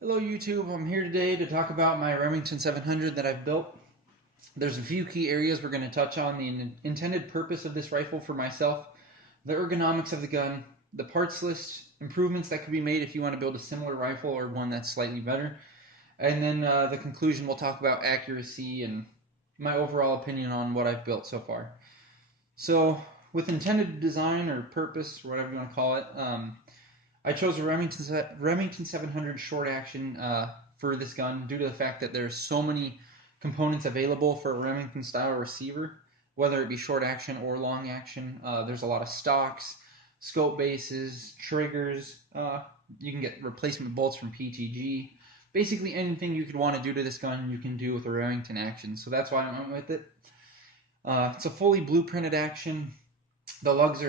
Hello YouTube, I'm here today to talk about my Remington 700 that I've built. There's a few key areas we're going to touch on: the intended purpose of this rifle for myself, the ergonomics of the gun, the parts list, improvements that could be made if you want to build a similar rifle or one that's slightly better, and then the conclusion we'll talk about accuracy and my overall opinion on what I've built so far. So with intended design or purpose, or whatever you want to call it, I chose a Remington 700 short action for this gun due to the fact that there's so many components available for a Remington style receiver, whether it be short action or long action. There's a lot of stocks, scope bases, triggers. You can get replacement bolts from PTG. Basically anything you could want to do to this gun, you can do with a Remington action. So that's why I went with it. It's a fully blueprinted action. The lugs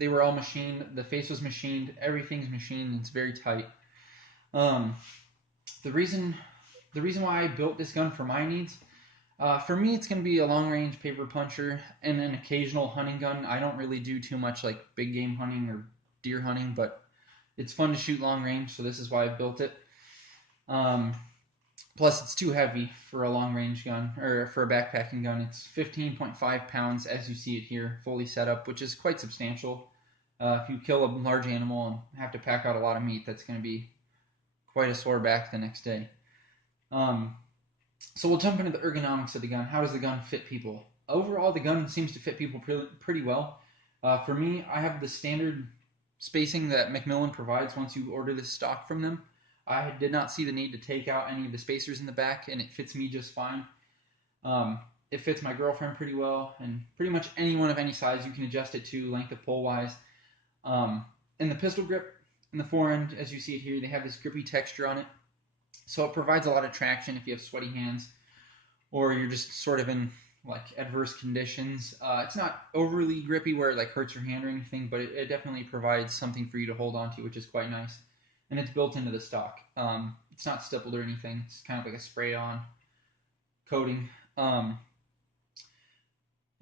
they were all machined. The face was machined. Everything's machined. It's very tight. Um, the reason why I built this gun for my needs, for me, it's going to be a long range paper puncher and an occasional hunting gun. I don't really do too much like big game hunting or deer hunting, but it's fun to shoot long range, so this is why I built it. Um, Plus, it's too heavy for a long range gun or for a backpacking gun. It's 15.5 pounds, as you see it here, fully set up, which is quite substantial. If you kill a large animal and have to pack out a lot of meat, that's going to be quite a sore back the next day. Um, so we'll jump into the ergonomics of the gun. How does the gun fit people? Overall, the gun seems to fit people pretty well. For me, I have the standard spacing that Macmillan provides once you order this stock from them. I did not see the need to take out any of the spacers in the back, and it fits me just fine. It fits my girlfriend pretty well, and pretty much anyone of any size you can adjust it to, length of pole wise. And the pistol grip in the forend, as you see it here, they have this grippy texture on it. So it provides a lot of traction if you have sweaty hands or you're just sort of in like adverse conditions. It's not overly grippy where it like hurts your hand or anything, but it definitely provides something for you to hold on to, which is quite nice. And it's built into the stock. It's not stippled or anything. It's kind of like a spray-on coating. Yeah,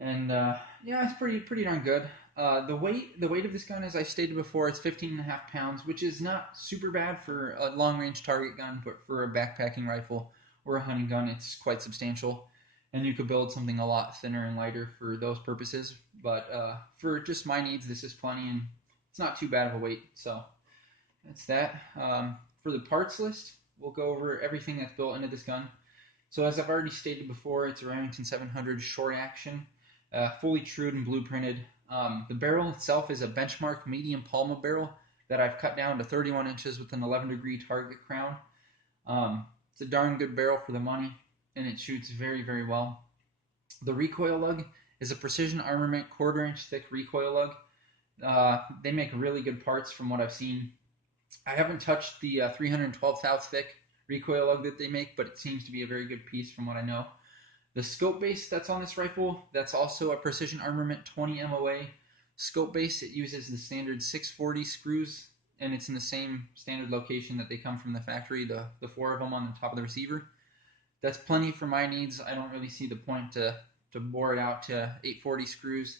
it's pretty darn good. The weight of this gun, as I stated before, it's 15.5 pounds, which is not super bad for a long range target gun, but for a backpacking rifle or a hunting gun, it's quite substantial. And you could build something a lot thinner and lighter for those purposes. But for just my needs, this is plenty, and it's not too bad of a weight. So that's that. For the parts list, we'll go over everything that's built into this gun. So as I've already stated before, it's a Remington 700 short action, fully trued and blueprinted. The barrel itself is a benchmark medium Palma barrel that I've cut down to 31 inches with an 11-degree target crown. It's a darn good barrel for the money, and it shoots very, very well. The recoil lug is a Precision Armament quarter-inch thick recoil lug. They make really good parts from what I've seen. I haven't touched the 312 thou thick recoil lug that they make, but it seems to be a very good piece from what I know. The scope base that's on this rifle, that's also a Precision Armament 20 MOA scope base. It uses the standard 640 screws, and it's in the same standard location that they come from the factory, the four of them on the top of the receiver. That's plenty for my needs. I don't really see the point to bore it out to 840 screws.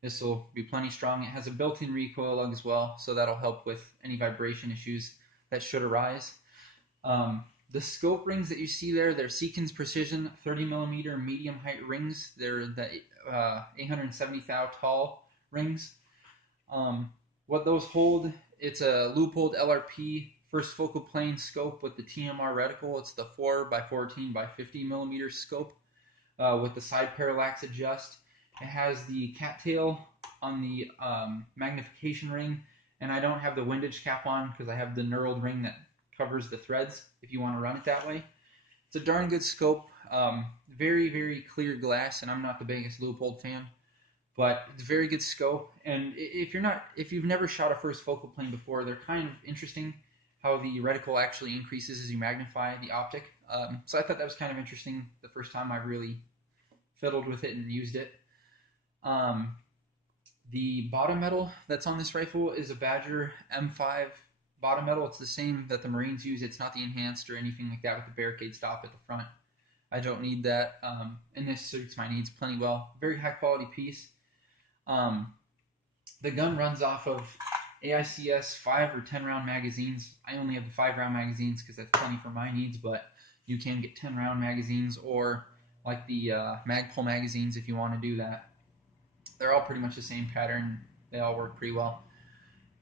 This will be plenty strong. It has a built-in recoil lug as well, so that'll help with any vibration issues that should arise. The scope rings that you see there, they're Seekins Precision 30mm medium height rings. They're the 870 thou tall rings. What those hold, it's a Leupold LRP first focal plane scope with the TMR reticle. It's the 4x14x50mm scope with the side parallax adjust. It has the cattail on the magnification ring, and I don't have the windage cap on because I have the knurled ring that covers the threads if you want to run it that way. It's a darn good scope. Very, very clear glass, and I'm not the biggest Leupold fan, but it's a very good scope. And if you've never shot a first focal plane before, they're kind of interesting how the reticle actually increases as you magnify the optic. So I thought that was kind of interesting the first time I really fiddled with it and used it. The bottom metal that's on this rifle is a Badger M5 bottom metal. It's the same that the Marines use. It's not the enhanced or anything like that with the barricade stop at the front. I don't need that, and this suits my needs plenty well. Very high quality piece. The gun runs off of AICS 5 or 10 round magazines. I only have the 5 round magazines because that's plenty for my needs, but you can get 10 round magazines, or like the Magpul magazines if you want to do that. They're all pretty much the same pattern. They all work pretty well.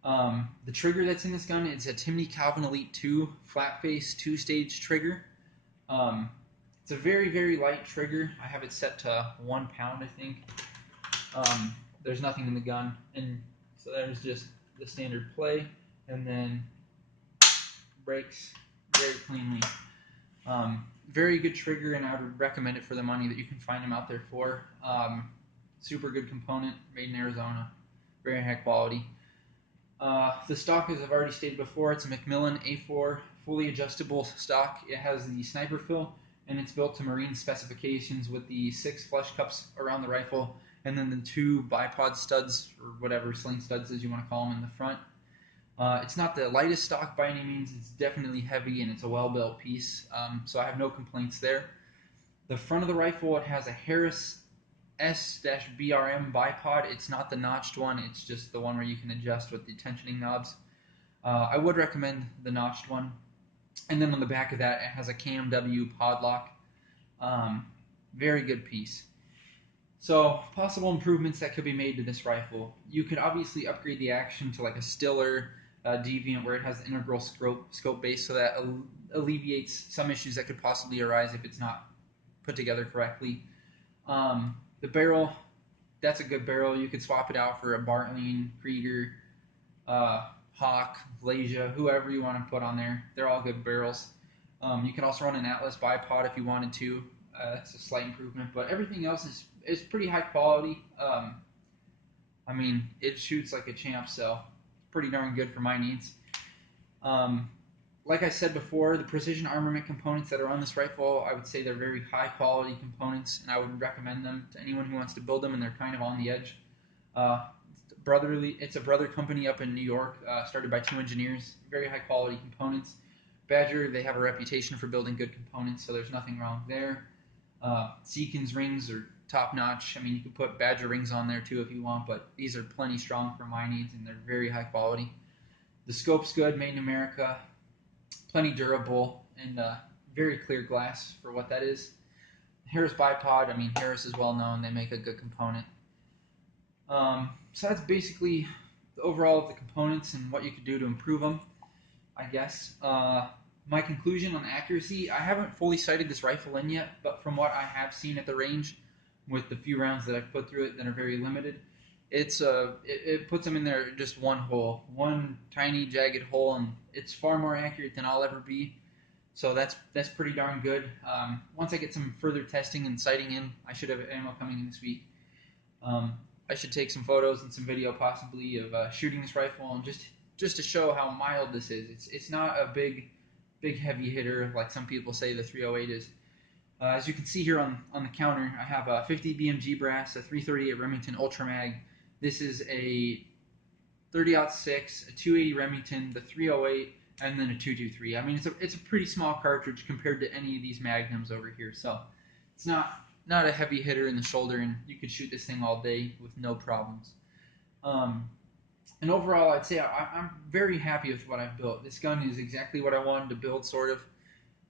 The trigger that's in this gun is a Timney Calvin Elite 2 flat face 2-stage trigger. It's a very, very light trigger. I have it set to 1 pound, I think. There's nothing in the gun, and so there's just the standard play, and then breaks very cleanly. Very good trigger, and I would recommend it for the money that you can find them out there for. Super good component, made in Arizona, very high quality. The stock, as I've already stated before, it's a Macmillan A4 fully adjustable stock. It has the sniper fill, and it's built to Marine specifications with the 6 flush cups around the rifle, and then the 2 bipod studs, or whatever sling studs as you want to call them, in the front. It's not the lightest stock by any means. It's definitely heavy, and it's a well-built piece, so I have no complaints there. The front of the rifle, it has a Harris S-BRM bipod. It's not the notched one. It's just the one where you can adjust with the tensioning knobs. I would recommend the notched one. And then on the back of that, it has a KMW pod lock. Very good piece. So, possible improvements that could be made to this rifle. You could obviously upgrade the action to like a Stiller Deviant, where it has the integral scope base, so that alleviates some issues that could possibly arise if it's not put together correctly. The barrel, that's a good barrel. You could swap it out for a Bartlein, Krieger, Hawk, Vlasia, whoever you want to put on there. They're all good barrels. You can also run an Atlas bipod if you wanted to. That's a slight improvement, but everything else is pretty high quality. I mean, it shoots like a champ, so it's pretty darn good for my needs. Like I said before, the precision armament components that are on this rifle, I would say they're very high quality components, and I would recommend them to anyone who wants to build them, and they're kind of on the edge. It's a brother company up in New York, started by 2 engineers, very high quality components. Badger, they have a reputation for building good components, so there's nothing wrong there. Seekins rings are top notch. I mean, you could put Badger rings on there too if you want, but these are plenty strong for my needs, and they're very high quality. The scope's good, made in America, plenty durable, and very clear glass for what that is. Harris bipod, I mean, Harris is well known. They make a good component. So that's basically the overall of the components and what you could do to improve them, I guess. My conclusion on accuracy, I haven't fully sighted this rifle in yet, but from what I have seen at the range, with the few rounds that I've put through it that are very limited, it puts them in there just one hole, one tiny jagged hole, and it's far more accurate than I'll ever be. So that's pretty darn good. Once I get some further testing and sighting in, I should have ammo coming in this week. I should take some photos and some video possibly of shooting this rifle, and just to show how mild this is. It's not a big heavy hitter like some people say the 308 is. As you can see here on the counter, I have a 50 BMG brass, a 338 Remington Ultra Mag. This is a 30-06, a 280 Remington, the 308, and then a 223. I mean, it's a pretty small cartridge compared to any of these Magnums over here, so it's not a heavy hitter in the shoulder, and you could shoot this thing all day with no problems. And overall, I'd say I'm very happy with what I've built. This gun is exactly what I wanted to build, sort of.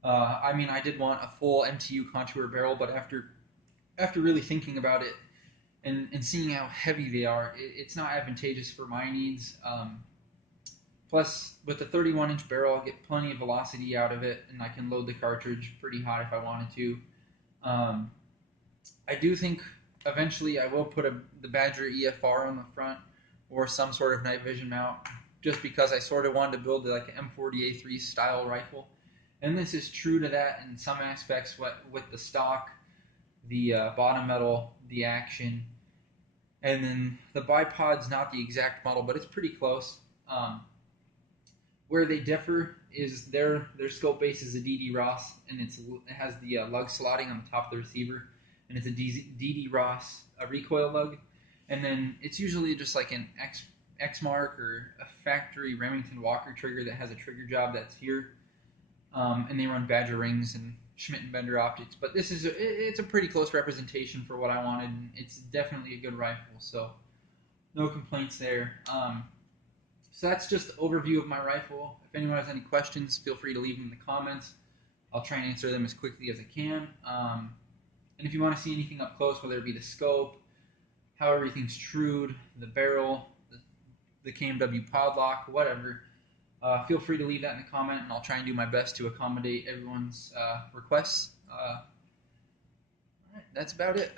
I mean, I did want a full MTU contour barrel, but after really thinking about it and seeing how heavy they are, it's not advantageous for my needs. Plus, with the 31-inch barrel, I'll get plenty of velocity out of it, and I can load the cartridge pretty hot if I wanted to. I do think eventually I will put the Badger EFR on the front, or some sort of night vision mount, just because I sort of wanted to build like an M40A3 style rifle. And this is true to that in some aspects, with the stock, the bottom metal, the action, and then the bipod's not the exact model, but it's pretty close. Where they differ is their scope base is a DD Ross, and it has the lug slotting on the top of the receiver, and it's a DD Ross recoil lug, and then it's usually just like an X Mark or a factory Remington Walker trigger that has a trigger job that's here, and they run Badger rings and Schmidt and Bender optics. But this is it's a pretty close representation for what I wanted, and it's definitely a good rifle, so no complaints there. So that's just an overview of my rifle. If anyone has any questions, feel free to leave them in the comments. I'll try and answer them as quickly as I can. And if you want to see anything up close, whether it be the scope, how everything's trued, the barrel, the KMW podlock, whatever, feel free to leave that in the comment, and I'll try and do my best to accommodate everyone's requests. All right, that's about it.